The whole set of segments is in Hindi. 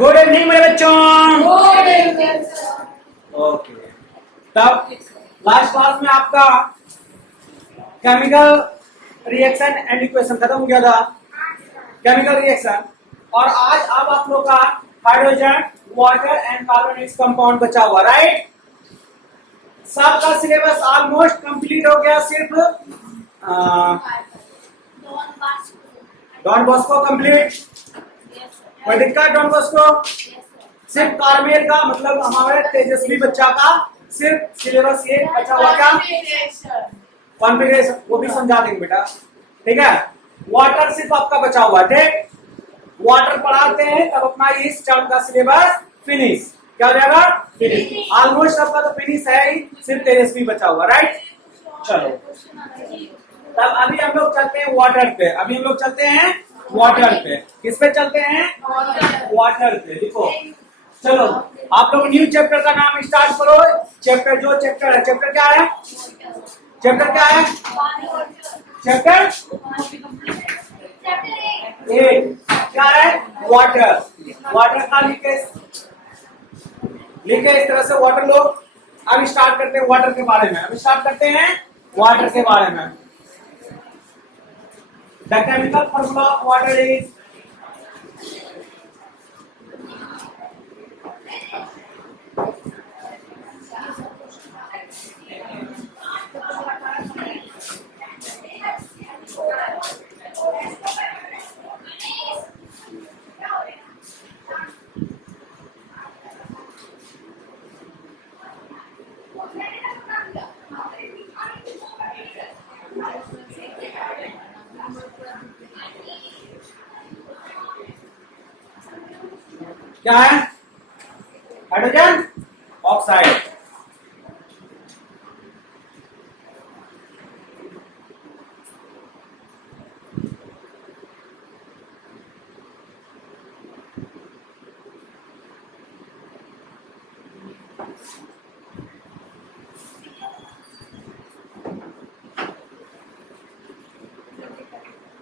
गुड इवनिंग मेरे बच्चों। ओके, तब लास्ट क्लास में आपका केमिकल रिएक्शन एंड इक्वेशन खत्म हो गया था, केमिकल रिएक्शन। और आज अब आप लोग का hydrogen, water and carbonate compound बचा हुआ, राइट। सबका सिलेबस ऑलमोस्ट कंप्लीट हो गया, सिर्फ डॉन बॉस्को कंप्लीट। कोई दिक्कत डॉन बॉस्को? सिर्फ कार्मेल का मतलब हमारे तेजस्वी बच्चा का सिर्फ सिलेबस ये बचा हुआ, क्या कॉन्फ़िगरेशन, वो भी समझा देंगे बेटा, ठीक है। वाटर सिर्फ आपका बचा हुआ, ठीक। वाटर पढ़ाते हैं तब अपना इस टर्म का सिलेबस फिनिश, क्या हो जाएगा? फिनिश। ऑलमोस्ट सबका तो फिनिश है ही, सिर्फ तेजस्वी बचा हुआ, राइट। चलो तब अभी हम लोग चलते हैं वाटर पे। अभी हम लोग चलते हैं वाटर पे। किस पे चलते हैं? वाटर पे। देखो चलो, आप लोग न्यू चैप्टर का नाम स्टार्ट करो। चैप्टर जो चैप्टर है, चैप्टर क्या है? चैप्टर क्या है? चैप्टर एक क्या है? वाटर। वाटर का लीकेज इस तरह से वाटर लोग। अब स्टार्ट करते हैं वाटर के बारे में। अब स्टार्ट करते हैं वाटर के बारे में। The chemical formula of water is क्या है? Hydrogen oxide.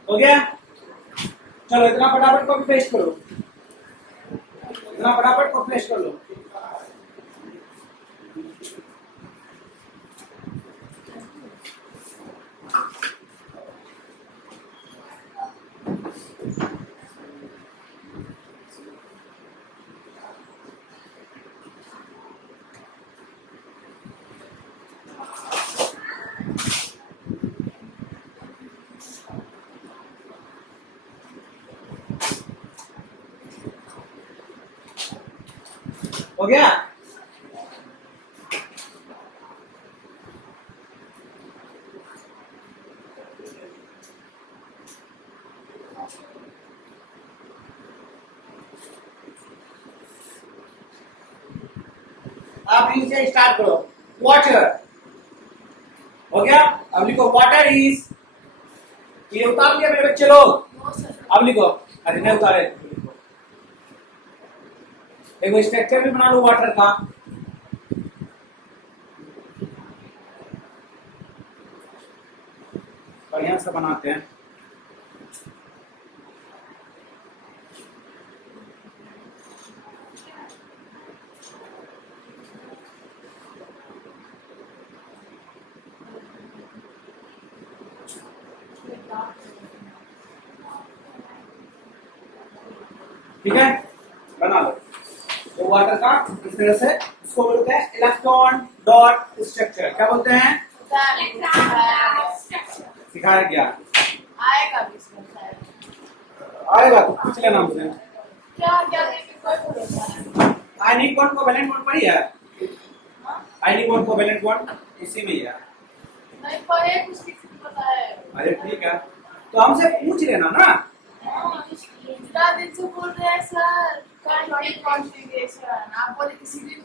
हो गया? चलो इतना फटाफट कॉपी पेस्ट करो, इतना फटाफट कॉपी पेस्ट कर लो। हो गया? आप इनसे स्टार्ट करो। वाटर हो गया। अब लिखो वाटर इज, ये उतार लिया मेरे बच्चे लोग? अब लिखो, अरे नहीं उतारे, एक स्ट्रक्चर भी बना लो वाटर का। बढ़िया से बनाते हैं। ठीक है, बना लो। तो वाटर का इस तरह से इसको बोलते हैं इलेक्ट्रॉन डॉट स्ट्रक्चर। क्या बोलते हैं? सिखाया गया? आएगा तो पूछ लेना मुझे। आयनिक बॉन्ड को वैलेंट बॉन्ड पढ़ी है? आयनिक बॉन्ड को वैलेंट बॉन्ड इसी में ही है। अरे ठीक है, तो हमसे पूछ लेना ना। दिन से बोल रहे हैं सर कॉन्फ़िगरेशन, आप बोले किसी दिन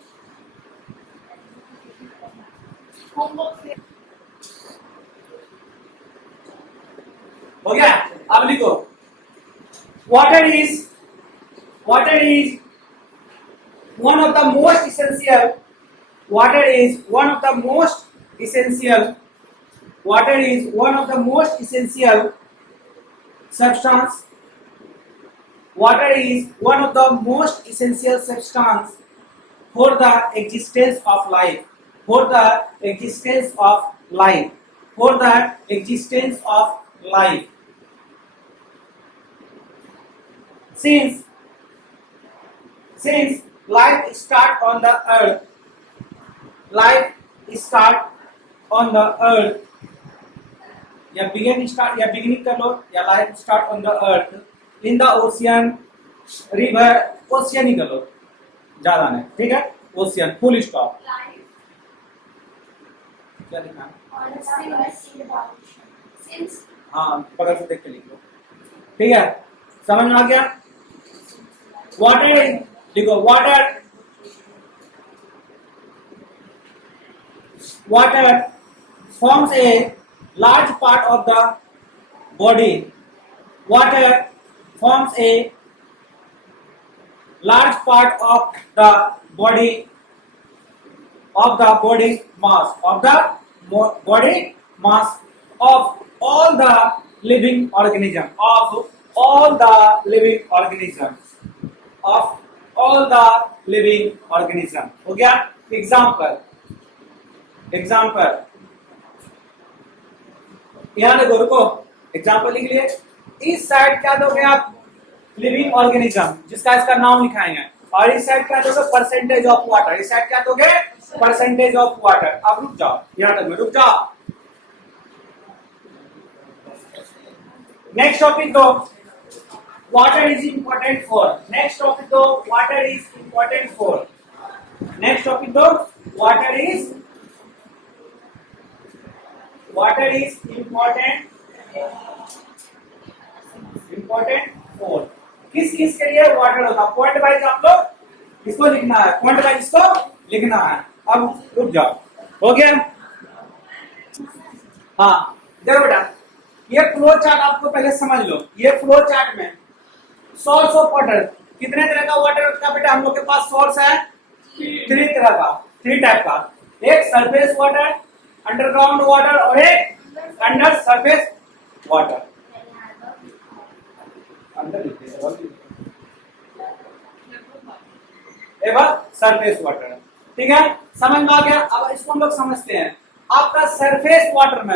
होमवर्क हो गया? अब लिखो water is one of the most essential, water is one of the most essential, water is one of the most essential substance water is one of the most essential substance for the existence of life. For the existence of life. For the existence of life. Since life start on the earth, life start on the earth, या beginning कर लो, या life start on the earth, in the ocean, river, ocean ही कर लो, ज्यादा नहीं, ठीक है, ocean, full stop. क्या लिखना है? हाँ, पकड़ से देख के लिख लो, ठीक है, समझ में आ गया? वाटर लिखो, water forms a large part of the body. Water forms a large part of the body mass of all the living organisms. हो गया? एग्जाम्पल यहाँ देखो, रुको, एग्जाम्पल लिख लिए. इस साइड क्या दोगे आप? लिविंग ऑर्गेनिज्म, जिसका इसका नाम लिखाएंगे. और इस साइड क्या दोगे? Percentage of water. इस साइड क्या दोगे? Percentage of water. अब रुक जाओ, यहाँ तक में रुक जाओ. नेक्स्ट टॉपिक दो, water is important for. Next topic दो, water is important for. Next topic दो, वाटर इज important for. किस के लिए वाटर होता है? पॉइंट वाइज आप लोग इसको लिखना है, पॉइंट वाइज इसको लिखना है. अब रुक जाओ, हो गया? हाँ, देखो बेटा, ये फ्लो चार्ट आपको पहले समझ लो. ये फ्लो चार्ट में सोर्स ऑफ वाटर, कितने तरह का वाटर का बेटा हम लोग के पास सोर्स है? 3 टाइप का. एक सरफेस वाटर, अंडरग्राउंड वाटर और एक under surface water. Surface water, ठीक है, समझ में आ गया? अब इसको हम लोग समझते हैं. आपका सरफेस वाटर में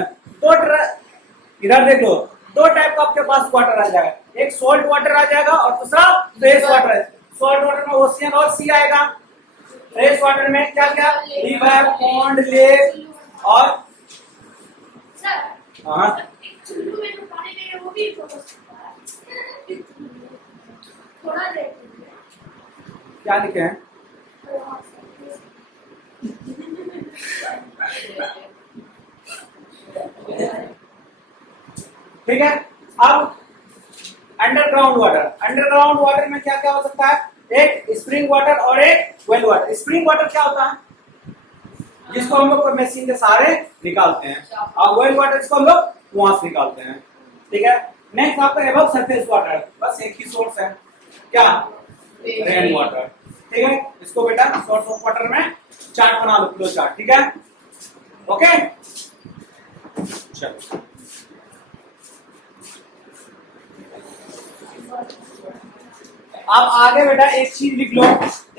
इधर देख लो, 2 टाइप का आपके पास वाटर आ जाएगा. एक सॉल्ट वाटर आ जाएगा और दूसरा फ्रेश वाटर है. सॉल्ट वाटर में ओशियन और सी आएगा. फ्रेश वाटर में क्या क्या? रिवर, पॉन्ड, लेक और हाँ, क्या लिखे हैं? ठीक है. अब अंडरग्राउंड वाटर में क्या क्या हो सकता है? एक स्प्रिंग वाटर और एक वेल वाटर. स्प्रिंग वाटर क्या होता है? जिसको हम लोग मशीन के सहारे निकालते हैं. और वेल वाटर इसको हम लोग कुआं से निकालते हैं. ठीक है. नेक्स्ट आपका एबव सरफेस वाटर, बस एक ही सोर्स है, क्या? Rain water. ठीक है. इसको बेटा सोर्स ऑफ वाटर में चार्ट बना लो, फ्लो चार्ट. ठीक है, ओके. चलो, अब आगे बेटा एक चीज लिख लो,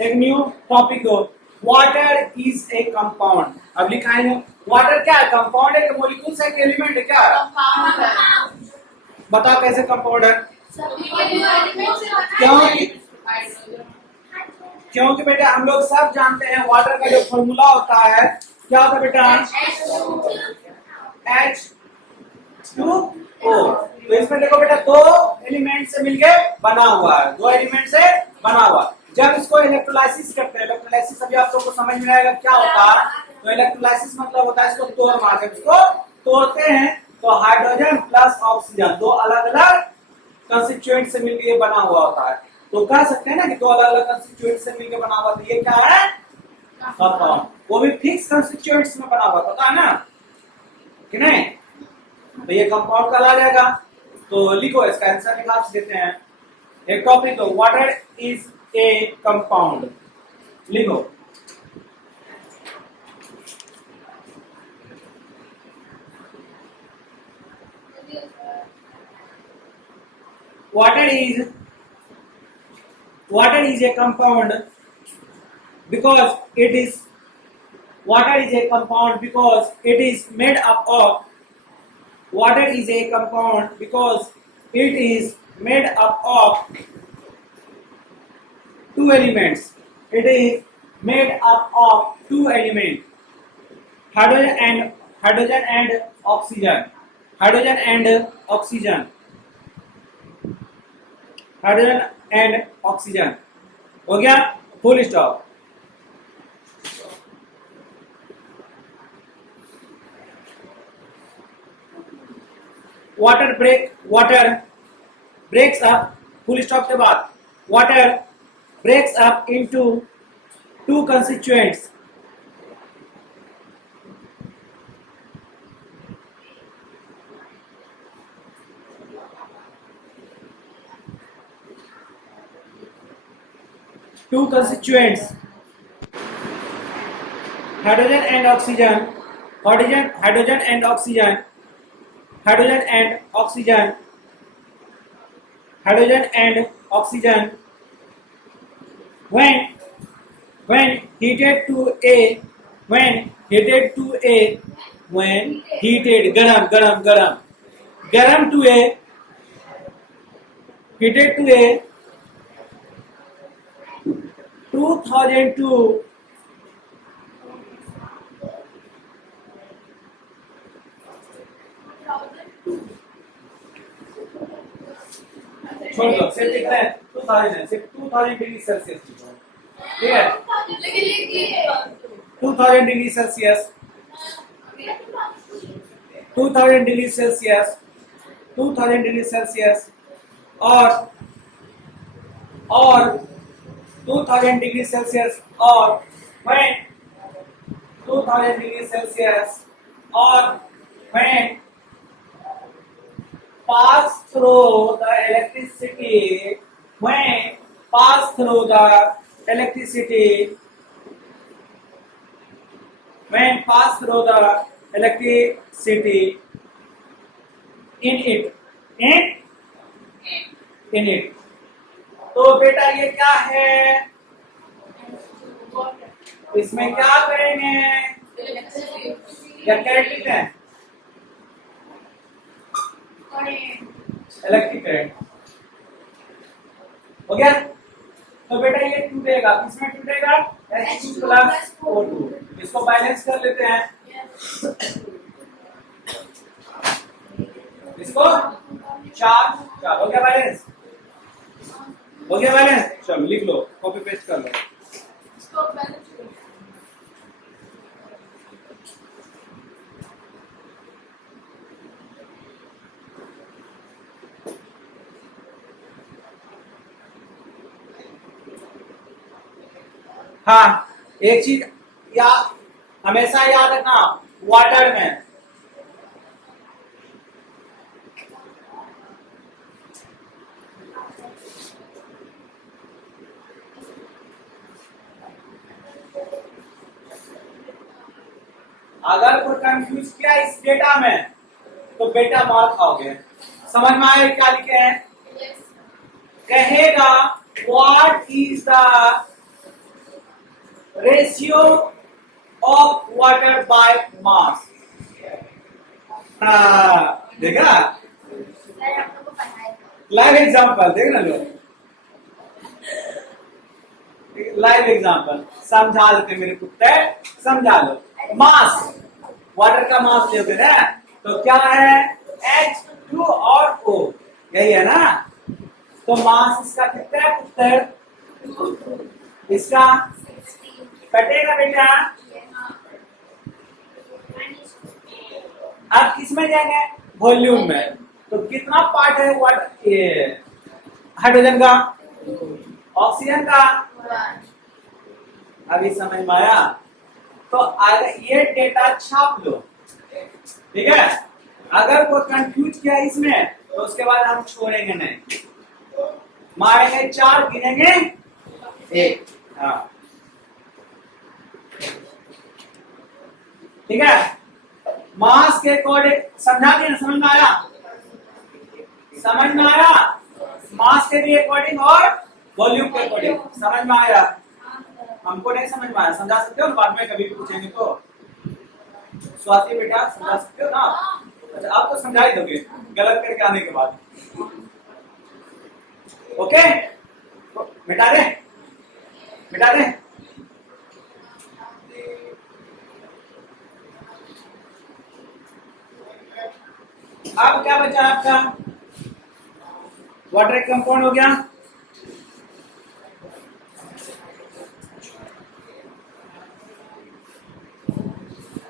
एक न्यू टॉपिक दो. Water is a compound. अब लिखाएंगे वाटर क्या है? कंपाउंड है कि मॉलिक्यूल्स है कि एलिमेंट है? क्या है? कंपाउंड है. बता कैसे कंपाउंड है? क्योंकि बेटा हम लोग सब जानते हैं वाटर का जो फॉर्मूला होता है क्या होता है बेटा? H2O. तो इसमें देखो बेटा 2 एलिमेंट से मिलके बना हुआ है. 2 एलिमेंट से बना हुआ है. जब इसको इलेक्ट्रोलाइसिस करते हैं, इलेक्ट्रोलाइसिस अभी आप लोग को समझ में आएगा क्या होता है. तो इलेक्ट्रोलाइसिस मतलब होता है इसको तोड़ना. जब इसको तोड़ते हैं तो हाइड्रोजन प्लस ऑक्सीजन 2 अलग अलग कंस्टिट्यूएंट से मिलकर ये बना हुआ होता है. तो कह सकते हैं ना कि 2 अलग अलग कंस्टिट्यूएंट से मिलकर बना हुआ. तो ये क्या है? कंपाउंड. वो भी फिक्स कंस्टिट्यूएंट्स में बना हुआ, पता है ना कि नहीं? तो ये कंपाउंड का आ जाएगा. तो लिखो, इसका आंसर निकाल देते हैं. एक टॉपिक तो वाटर इज ए कंपाउंड. लिखो, water is water is a compound because it is water is a compound because it is made up of water is a compound because it is made up of two elements. It is made up of two elements, hydrogen and oxygen. Hydrogen and oxygen. Hydrogen and oxygen. हो गया? Full stop. Water breaks up. Full stop के बाद water breaks up into two constituents. Two constituents, hydrogen and oxygen, hydrogen and oxygen, hydrogen and oxygen, hydrogen and oxygen. When heated to a when heated garam to a heated to a 2002 छोड़ दो, सिर्फ कितना है 2000 है, सिर्फ 2000 डिग्री सेल्सियस ठीक है, 2000 degree Celsius 2000 degree Celsius 2000 degree Celsius और 2000 डिग्री सेल्सियस और when 2000 डिग्री सेल्सियस और when pass through the electricity when pass through the electricity when pass through the electricity in it तो बेटा ये क्या है, इसमें क्या करेंगे, क्या कैरेक्टर है, इलेक्ट्रिक करंट हो गया। तो बेटा ये टूटेगा, किसमें टूटेगा, H2 प्लस O2। इसको बैलेंस कर लेते हैं, इसको चार्ज हो गया बैलेंस, हो गया बैलेंस। चलो लिख लो, कॉपी पेस्ट कर लो। हाँ, एक चीज हमेशा याद रखना, वाटर में अगर कोई कंफ्यूज किया इस डेटा में तो बेटा मार खाओगे। समझ में आया क्या लिखे हैं? कहेगा what is the ratio of water by mass. देखा लाइव एग्जांपल, देख ना लो लाइव एग्जांपल समझा देते मेरे कुत्ते, समझा लो। मास, वाटर का मास लेते ना, तो क्या है H2 और O, यही है ना। तो मास इसका कितना है पुत्र, इसका कटेगा बेटा। अब किस में जाएंगे, वॉल्यूम में। तो कितना पार्ट है वाटर, ये हाइड्रोजन का, ऑक्सीजन का, अभी समझ में आया। तो अगर ये डेटा छाप लो, ठीक है। अगर कोई कंफ्यूज किया इसमें तो उसके बाद हम छोड़ेंगे नहीं, मारेंगे 4, गिनेंगे 1। हाँ ठीक है। मास के अकॉर्डिंग समझा दिया, समझ में आया, समझ में आया। मास के भी अकॉर्डिंग और वॉल्यूम के अकॉर्डिंग। समझ में आया? हमको नहीं समझ में आया, समझा सकते हो बाद में कभी पूछेंगे तो। स्वाति बेटा समझा सकते हो ना? अच्छा आप तो समझा ही दोगे गलत करके आने के बाद। ओके मिटा दे, मिटा दे। अब क्या बचा आपका? वाटर एक कंपाउंड हो गया।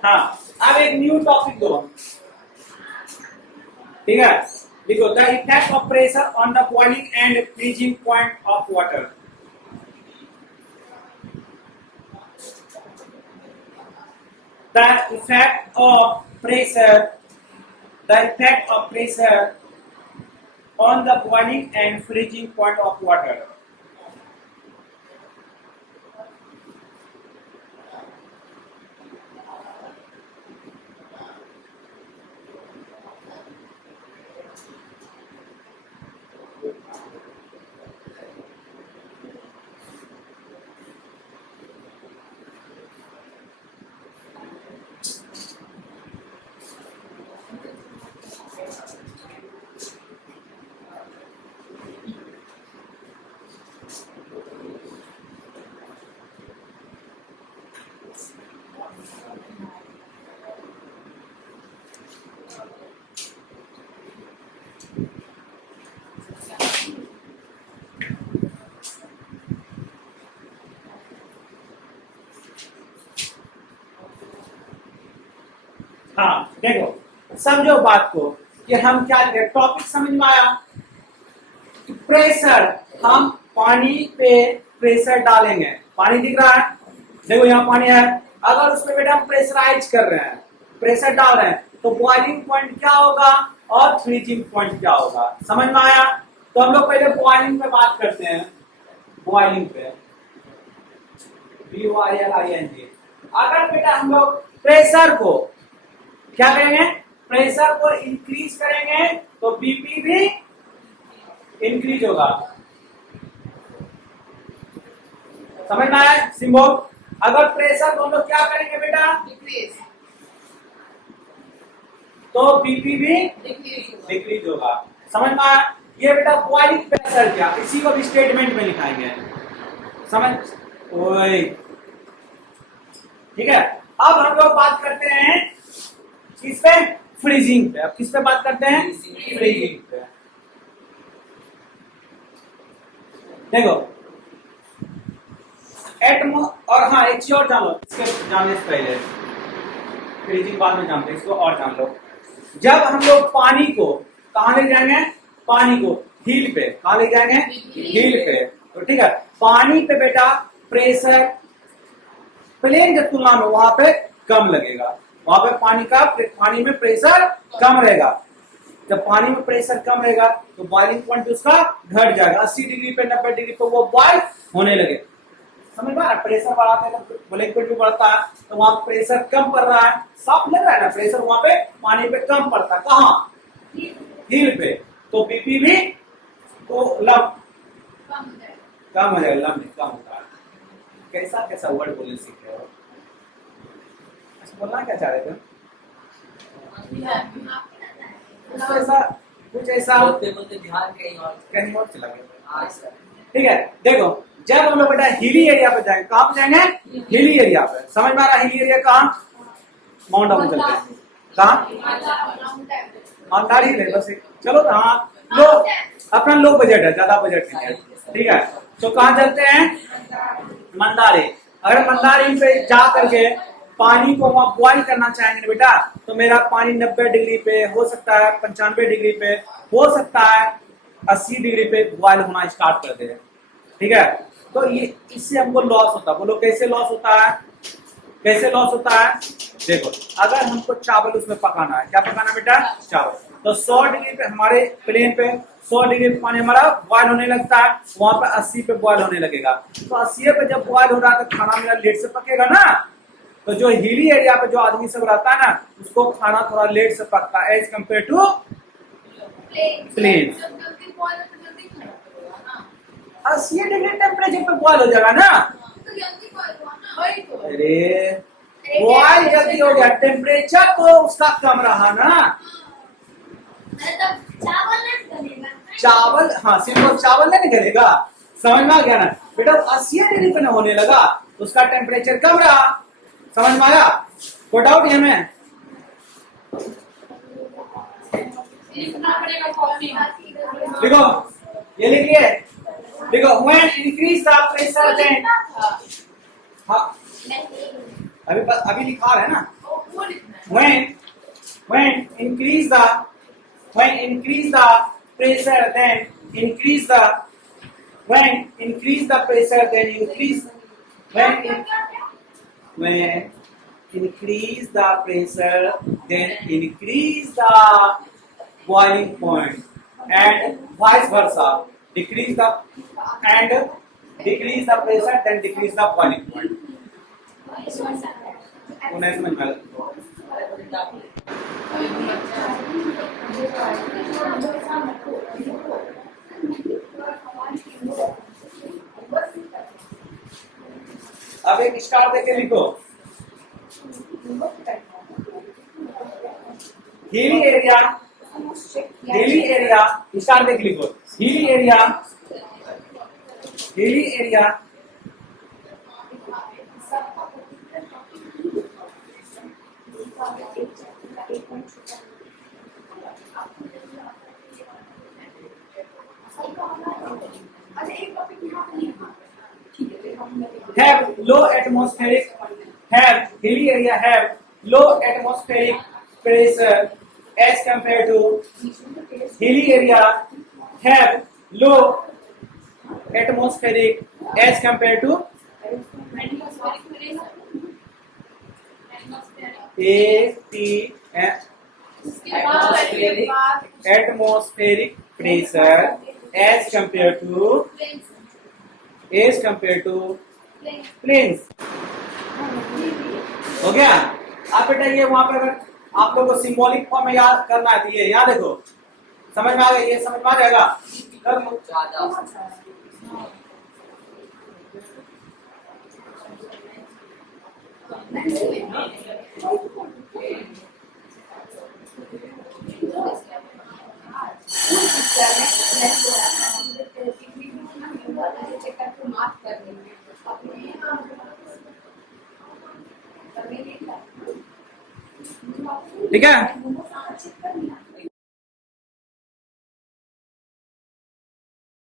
हाँ अब एक न्यू टॉपिक दो, ठीक है? देखो the effect of pressure on the boiling and freezing point of water. The effect of pressure, the effect of pressure on the boiling and freezing point of water. हाँ देखो समझो बात को कि हम क्या करें। टॉपिक समझ में आया? प्रेशर, हम पानी पे प्रेशर डालेंगे। पानी दिख रहा है, देखो यहाँ पानी है। अगर उसमें बेटा हम प्रेशराइज कर रहे हैं, प्रेशर डाल रहे हैं, तो बॉइलिंग पॉइंट क्या होगा और फ्रीजिंग पॉइंट क्या होगा? समझ में आया? तो हम लोग पहले बॉइलिंग पे बात करते हैं। बॉइलिंग पे BOILING। अगर बेटा हम लोग प्रेशर को क्या करेंगे? प्रेशर को इंक्रीज करेंगे तो बीपी भी इंक्रीज होगा। समझ में आया सिंबल? अगर प्रेशर को हम लोग क्या करेंगे बेटा? डिक्रीज, तो बीपी भी डिक्रीज होगा। समझ में आया? ये बेटा बॉइलिंग प्रेशर क्या, इसी को भी स्टेटमेंट में लिखाएंगे। समझ? ओए ठीक है। अब हम लोग बात करते हैं किस पे? फ्रीजिंग पे। अब किस पे बात करते हैं? फ्रीजिंग पे। देखो एटमो और हाँ एक चीज और जान लो, इसके जानने से पहले फ्रीजिंग बाद में जानते हैं, इसको और जान लो। जब हम लोग पानी को कहाँ ले जाएंगे? पानी को हील पे। कहाँ ले जाएंगे? हील पे। तो ठीक है, पानी पे बेटा प्रेशर प्लेन की तुलना में वहां पे कम लगेगा। वहां पे पानी में प्रेशर कम रहेगा। जब पानी में प्रेशर कम रहेगा तो बॉइलिंग पॉइंट उसका घट जाएगा। 80 डिग्री पे 90 डिग्री पे वो बॉइल होने लगे। समझ में आ रहा है? प्रेशर बढ़ाते हैं तो बॉइलिंग पॉइंट भी बढ़ता है, तो वहां प्रेशर कम पड़ रहा है। साफ लग रहा है ना? प्रेशर वहां पे पानी पे कम पड़ता है। कहाँ? हील पे। तो बीपी भी तो कम है, लम कम होता है। कैसा कैसा वर्ड बोलने सीख रहे हो? बोलना क्या चाह रहे थे? कुछ ऐसा बोलते बोलते ध्यान कहीं और चला गया। ठीक है, देखो जब हम लोग बेटा हिली एरिया पे जाएंगे, कहाँ पे जाएंगे? हिली एरिया पे। समझ में आ रहा है? हिली एरिया कहाँ? माउंट आबू चलते हैं। कहाँ? माउंट हिल है बस। चलो हाँ, लो अपना लो बजट है, ज्यादा बजट नहीं है। ठीक है, तो कहाँ चलते हैं? मंदारी। अगर मंदारी पे जा करके पानी को वहां बॉइल करना चाहेंगे बेटा, तो मेरा पानी 90 डिग्री पे हो सकता है, 95 डिग्री पे हो सकता है, 80 डिग्री पे बॉइल होना स्टार्ट कर दे। ठीक है, तो ये इससे हमको लॉस होता है। बोलो कैसे लॉस होता है? कैसे लॉस होता है? देखो अगर हमको चावल उसमें पकाना है, क्या पकाना बेटा? चावल। तो 100 डिग्री पे हमारे प्लेन पे 100 डिग्री पे पानी हमारा बॉयल होने लगता है, वहां पे 80 पे बॉयल होने लगेगा। तो 80 पे जब बॉयल हो रहा है तो खाना मेरा लेट से पकेगा ना। तो जो हिली एरिया पे जो आदमी सब रहता है ना, उसको खाना थोड़ा लेट से पकता है as compare to plain. 80 degree temperature पे बॉयल हो जाएगा ना। तो जल्दी बॉयल हुआ ना, वही तो। अरे बॉयल जल्दी हो गया, टेम्परेचर तो उसका कम रहा ना। मतलब चावल नहीं गलेगा। चावल, हाँ सिंपल चावल नहीं गलेगा, समझ में आ गया ना बेटा। 80 डिग्री पे ना होने लगा, उसका टेम्परेचर कम रहा, समझ में आया? कोई डाउट है हमें? लिखना पड़ेगा कॉपी में। देखो ये लिखिए, देखो when increase the pressure then, हाँ अभी लिखा है ना। वो लिखना है। when increase the pressure then increase the when increase the pressure then increase when increase the pressure then increase the boiling point and vice versa, decrease the pressure then decrease the boiling point। उन्हें समझ में आया? अब एक स्टार देके लिखो, हिली एरिया स्टार देख लिखो, hilly area have low atmospheric pressure as compared to hilly area have low atmospheric as compared to atmospheric pressure as compared to planes। हो गया? आप बेटा ये वहां पे अगर आप लोगों को सिंबॉलिक फॉर्म में याद करना है तो ये याद देखो, समझ में आ गया? ये समझ में आ जाएगा? कर लो। ठीक है।